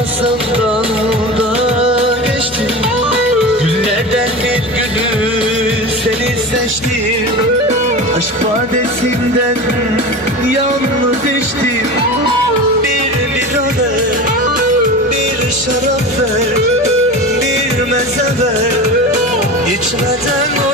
ağzımdan da geçti. Günlerden bir günü seni seçtim. Aşk badesinden yalnız içtim. Bir bira ver, bir şarap ver, bir meze ver. İçmeden